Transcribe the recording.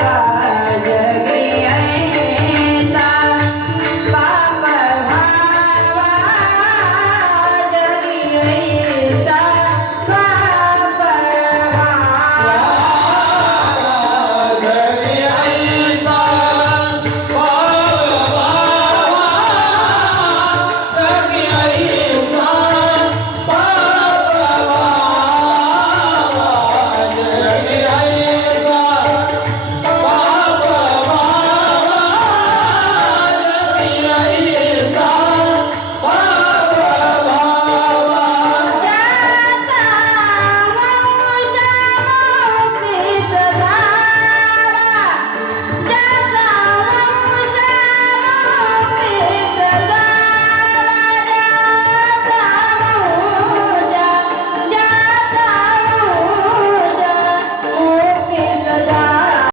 Bye.